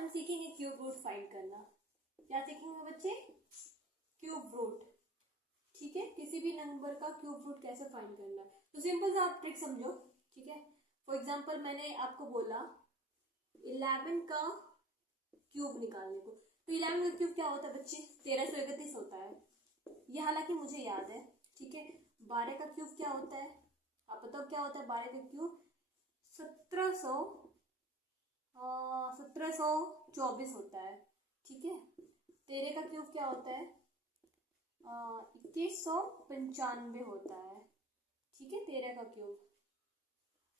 हम सीखेंगे cube root find करना। क्या सीखेंगे बच्चे? Cube root. ठीक है, किसी भी नंबर का क्यूब रूट कैसे फाइंड करना है। तो सिंपल सा आप ट्रिक समझो। ठीक है, फॉर एग्जांपल मैंने आपको बोला 11 का क्यूब निकालने को, तो 11 का क्यूब क्या होता है बच्चे? 1331 होता है। ये हालांकि मुझे याद है। ठीक है, 12 का क्यूब क्या होता है? आप बताओ क्या होता है 12 का क्यूब? 1724 होता है। ठीक है, 13 का क्यूब क्या होता है? 2195 होता है। ठीक है, 13 का क्यूब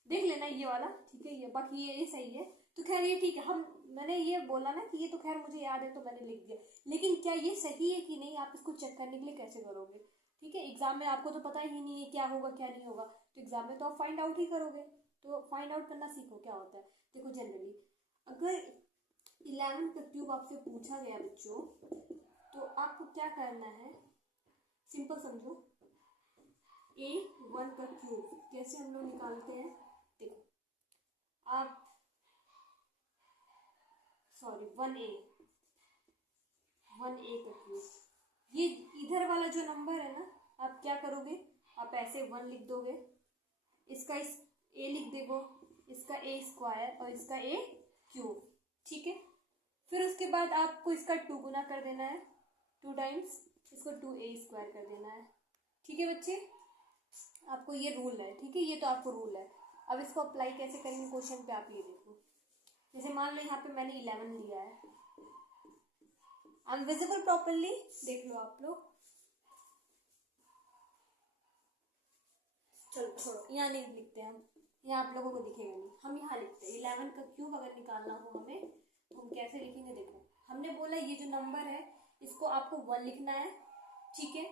देख लेना ये वाला। ठीक है, ये बाकी ये सही है। तो खैर ये ठीक है, मैंने ये बोला ना कि ये तो खैर मुझे याद है तो मैंने लिख दिया, लेकिन क्या ये सही है कि नहीं आप इसको चेक करने के लिए कैसे करोगे? ठीक है, एग्जाम में आपको तो पता ही नहीं है क्या होगा क्या नहीं होगा, तो एग्जाम में तो आप फाइंड आउट ही करोगे। तो फाइंड आउट करना सीखो क्या होता है। देखो जनरली अगर 11 का क्यूब आपसे पूछा गया बच्चों, तो आपको क्या करना है, सिंपल समझो। A1 का क्यूब कैसे हम लोग निकालते हैं? देखो आप सॉरी 1A का क्यूब, ये इधर वाला जो नंबर है ना, आप क्या करोगे? आप ऐसे 1 लिख दोगे, इसका इस A लिख देगो, इसका A स्क्वायर और इसका A क्यूब। ठीक है, फिर उसके बाद आपको इसका 2 गुना कर देना है, 2 टाइम्स इसको 2A स्क्वायर कर देना है। ठीक है बच्चे, आपको ये रूल है। ठीक है, ये तो आपको रूल है। अब इसको अप्लाई कैसे करेंगे क्वेश्चन पे, आप ये देखो। जैसे मान लो यहाँ पे मैंने 11 लिया है, अनविजिबल प्रॉपरली देख लो आप लोग। चलो छोड़ो, यहाँ नहीं लिखते हम, यहाँ आप लोगों को दिखेगा नहीं, हम यहाँ लिखते हैं 11 का क्यूब अगर निकालना हो हमें तो हम कैसे लिखेंगे। देखो हमने बोला ये जो नंबर है इसको आपको 1 लिखना है। ठीक है,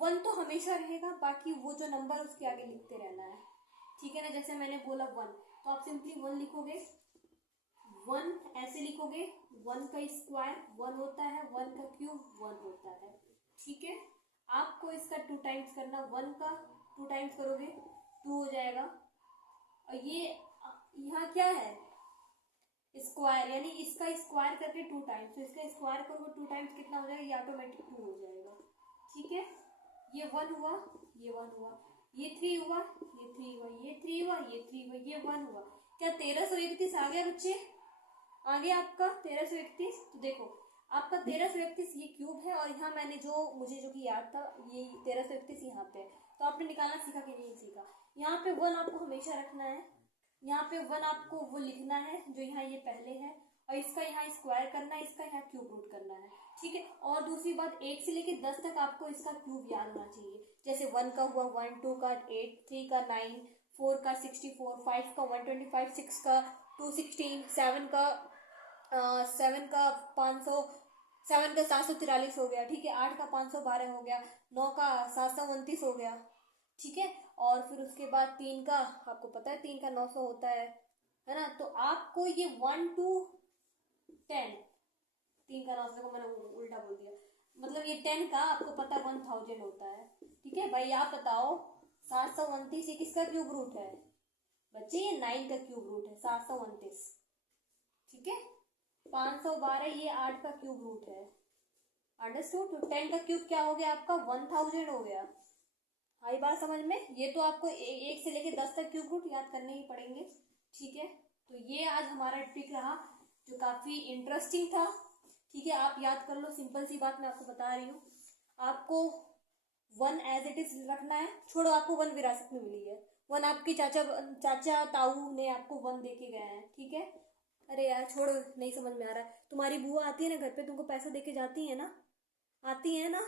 1 तो हमेशा रहेगा, बाकी वो जो नंबर उसके आगे लिखते रहना है। ठीक है ना, जैसे मैंने बोला 1, तो आप सिंपली 1 लिखोगे, 1 ऐसे लिखोगे, 1 का स्क्वायर 1 होता है, 1 का क्यूब 1 होता है। ठीक है, आपको इसका 2 टाइम्स करना, 1 का 2 टाइम्स करोगे 2 हो जाएगा, और ये यहाँ क्या है? स्क्वायर, यानी इसका स्क्वायर करके 2 टाइम्स, तो इसका स्क्वायर करोगे 2 टाइम्स कितना हो जाएगा? ये ऑटोमेटिक 2 हो जाएगा। ठीक है, ये 1 हुआ, ये 1 हुआ, ये 3 हुआ, ये 3 हुआ, ये 3 हुआ, ये 3 हुआ, ये 1 हुआ। क्या 1331 आ गया बच्चे? आ गया आपका 1331। तो देखो आपका 1331 ये क्यूब है, और यहाँ मैंने मुझे जो कि याद था ये 1331 यहाँ पे है। तो आपने निकालना सीखा कि नहीं सीखा? यहाँ पे 1 आपको हमेशा रखना है, यहाँ पे 1 आपको वो लिखना है जो यहाँ ये पहले है, और इसका यहाँ स्क्वायर करना है, इसका यहाँ क्यूब रूट करना है। ठीक है, और दूसरी बात 1 से लेके 10 तक आपको इसका क्यूब याद होना चाहिए। जैसे 1 का हुआ 1, 2 का 8, 3 का 9, 4 का 64, 5 का 125, 6 का 216, 7 का 500, 7 का 743 हो गया। ठीक है, 8 का 512 हो गया, 9 का 729 हो गया। ठीक है, और फिर उसके बाद 3 का आपको पता है 3 का 900 होता है ना। तो आपको ये 1 to 10, 3 का 900 को मैंने उल्टा बोल दिया, मतलब ये 10 का आपको पता 1000 होता है। ठीक है भाई, आप बताओ 729 ये किसका क्यूब रूट है बच्चे? ये 9 का क्यूब रूट है 729। ठीक है, 512 ये 8 का क्यूब रूट है। अंडरस्टूड? तो 10 का क्यूब क्या हो गया आपका? 1000 हो गया। आई बात समझ में? ये तो आपको 1 से लेके 10 तक क्यूब रूट याद करने ही पड़ेंगे। ठीक है, तो ये आज हमारा ट्रिक रहा जो काफी इंटरेस्टिंग था। ठीक है, आप याद कर लो, सिंपल सी बात मैं आपको बता रही हूँ। आपको 1 एज इट इज रखना है, छोड़ो आपको 1 विरासत में मिली है, 1 आपके चाचा ताऊ ने आपको 1 दे के गए हैं। ठीक है, अरे यार छोड़ो, नहीं समझ में आ रहा है। तुम्हारी बुआ आती है ना घर पे, तुमको पैसा देके जाती है ना, आती है ना,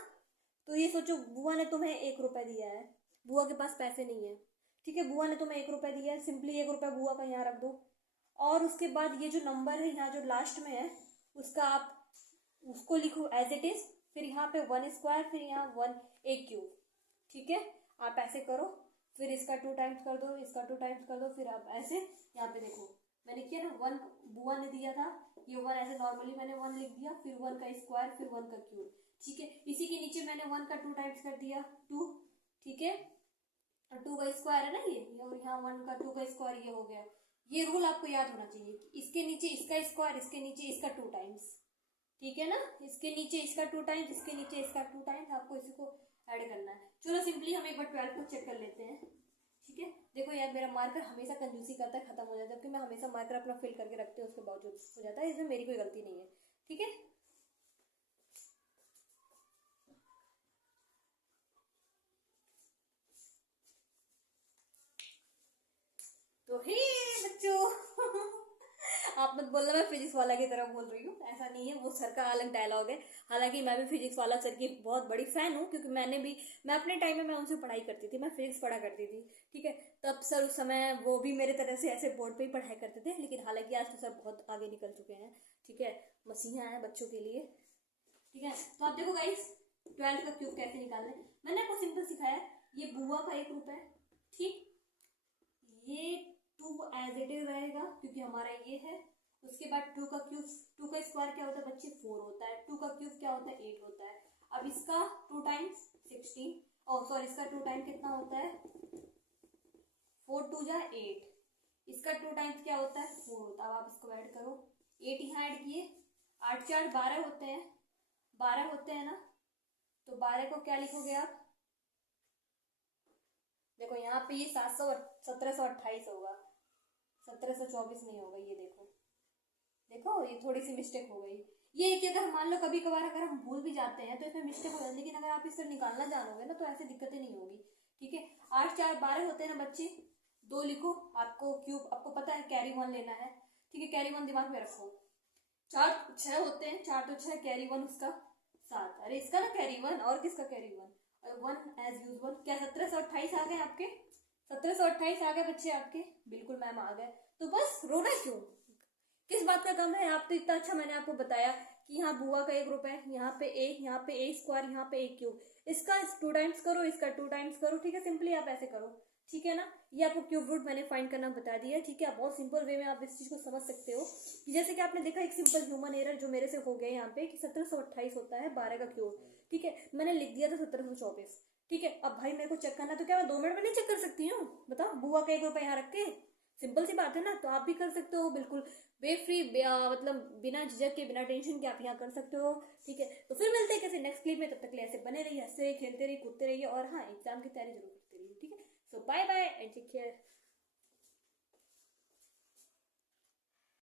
तो ये सोचो बुआ ने तुम्हें 1 रुपए दिया है, बुआ के पास पैसे नहीं है। ठीक है, बुआ ने तुम्हें 1 रुपए दिया है, सिंपली 1 रुपया बुआ का यहाँ रख दो, और उसके बाद ये जो नंबर है यहाँ जो लास्ट में है उसका आप उसको लिखो एज इट इज, फिर यहाँ पे 1 स्क्वायर, फिर यहाँ 1 एक क्यूब। ठीक है, आप ऐसे करो, फिर इसका 2 टाइम्स कर दो, इसका 2 टाइम्स कर दो, फिर आप ऐसे यहाँ पे देखो मैंने किया ना, 1 बुआ ने दिया था, ये 1 ऐसे नॉर्मली मैंने 1 लिख दिया, फिर 1 का स्क्वायर, फिर 1 का क्यूब। ठीक है, इसी के नीचे मैंने 1 का 2 टाइम्स कर दिया 2। ठीक है, 2 का स्क्वायर है ना ये, और यहाँ 1 का 2 का स्क्वायर ये हो गया, ये रूल आपको याद होना चाहिए कि इसके नीचे इसका स्क्वायर, इसके नीचे इसका 2 टाइम्स, ठीक है ना, इसके नीचे इसका 2 टाइम्स, इसके नीचे इसका 2 टाइम्स, आपको इसी को ऐड करना है। चलो सिंपली हम एक बार 12 को चेक कर लेते हैं, ठीक है। देखो यार मेरा मार्कर हमेशा कंजूसी करता है, खत्म हो जाता है, क्योंकि मैं हमेशा मार्कर अपना फिल करके रखती हूँ, उसके बावजूद हो जाता है, इसमें मेरी कोई गलती नहीं है, ठीक है। तो हे बच्चों आप मत बोलना मैं फिजिक्स वाला की तरह बोल रही हूँ, ऐसा नहीं है, वो सर का अलग डायलॉग है। हालांकि मैं भी फिजिक्स वाला सर की बहुत बड़ी फैन हूँ, क्योंकि मैं अपने टाइम में मैं उनसे पढ़ाई करती थी, मैं फिजिक्स पढ़ा करती थी, ठीक है। तब सर उस समय वो भी मेरे तरह से ऐसे बोर्ड पे ही पढ़ाई करते थे, लेकिन हालांकि आज तो सर बहुत आगे निकल चुके हैं, ठीक है, मसीहा है बच्चों के लिए, ठीक है। तो आप देखो गाइस 12 का क्यूब कैसे निकालना है, मैंने आपको सिंपल सिखाया। ये बुआ का एक रूप है, ठीक, ये 2 एज इट इज रहेगा क्योंकि हमारा ये है। उसके बाद 2 का क्यूब, 2 का स्क्वायर क्या होता है बच्चे 4 होता है, 2 का क्यूब क्या होता है 8 होता है। अब इसका 2 टाइम्स 16, और सॉरी इसका 2 टाइम कितना होता है 4 2 जा 8, इसका 2 टाइम्स क्या होता है 4 होता है। अब आप इसको ऐड करो, 8 यहाँ ऐड किए, 8 4 12 होते हैं, 12 होते हैं ना, तो 12 को क्या लिखोगे आप, देखो यहाँ पे ये 1728 होगा, 1724 नहीं होगा, ये देखो, देखो ये थोड़ी सी मिस्टेक हो गई। ये कि अगर मान लो कभी कभार अगर हम भूल भी जाते हैं तो इसमें मिस्टेक हो जाती है, लेकिन अगर आप इससे निकालना जानोगे ना तो ऐसे दिक्कतें नहीं होगी, ठीक है। 8 4 12 होते हैं ना बच्चे, 2 लिखो, आपको क्यूब आपको पता है कैरी 1 लेना है, ठीक है, कैरी 1 दिमाग में रखो। 4 6 होते हैं, 4 तो 6, कैरी 1 उसका 7, अरे इसका ना कैरी 1 और किसका कैरी 1 और 1 एज यूजुअल, क्या 1728 आ गए आपके, 1728 आ गए बच्चे आपके, बिल्कुल मैम आ गए। तो बस रोना क्यों, किस बात का कम है, आप तो इतना अच्छा मैंने आपको बताया कि यहाँ बुआ का एक ग्रुप है, यहाँ पे ए, यहाँ पे ए स्क्वायर, यहाँ पे ए क्यूब, इसका 2 टाइम्स करो, इसका 2 टाइम्स करो, ठीक है, सिंपली आप ऐसे करो, ठीक है ना। ये आपको क्यूब रूट मैंने फाइंड करना बता दिया, ठीक है। आप बहुत सिंपल वे में आप इस चीज को समझ सकते हो कि जैसे कि आपने देखा एक सिंपल ह्यूमन एरर जो मेरे से हो गया यहाँ पे कि 1728 होता है 12 का क्यूब, ठीक है, मैंने लिख दिया था 1724, ठीक है। अब भाई मेरे को चेक करना तो क्या मैं 2 मिनट में नहीं चेक कर सकती हूँ, बताओ, बुआ का 1 रुपया यहाँ रख के, सिंपल सी बात है ना। तो आप भी कर सकते हो बिल्कुल बेफ्री मतलब बिना झिझक के, बिना टेंशन के आप यहाँ कर सकते हो, ठीक है। तो फिर मिलते हैं कैसे नेक्स्ट क्लिप में, तब तक के लिए ऐसे बने रहिए, हंसते रहिए, खेलते रहिए, कूदते रहिए, और हाँ एग्जाम की तैयारी जरूर करते रहिए, ठीक है। So bye bye and take care.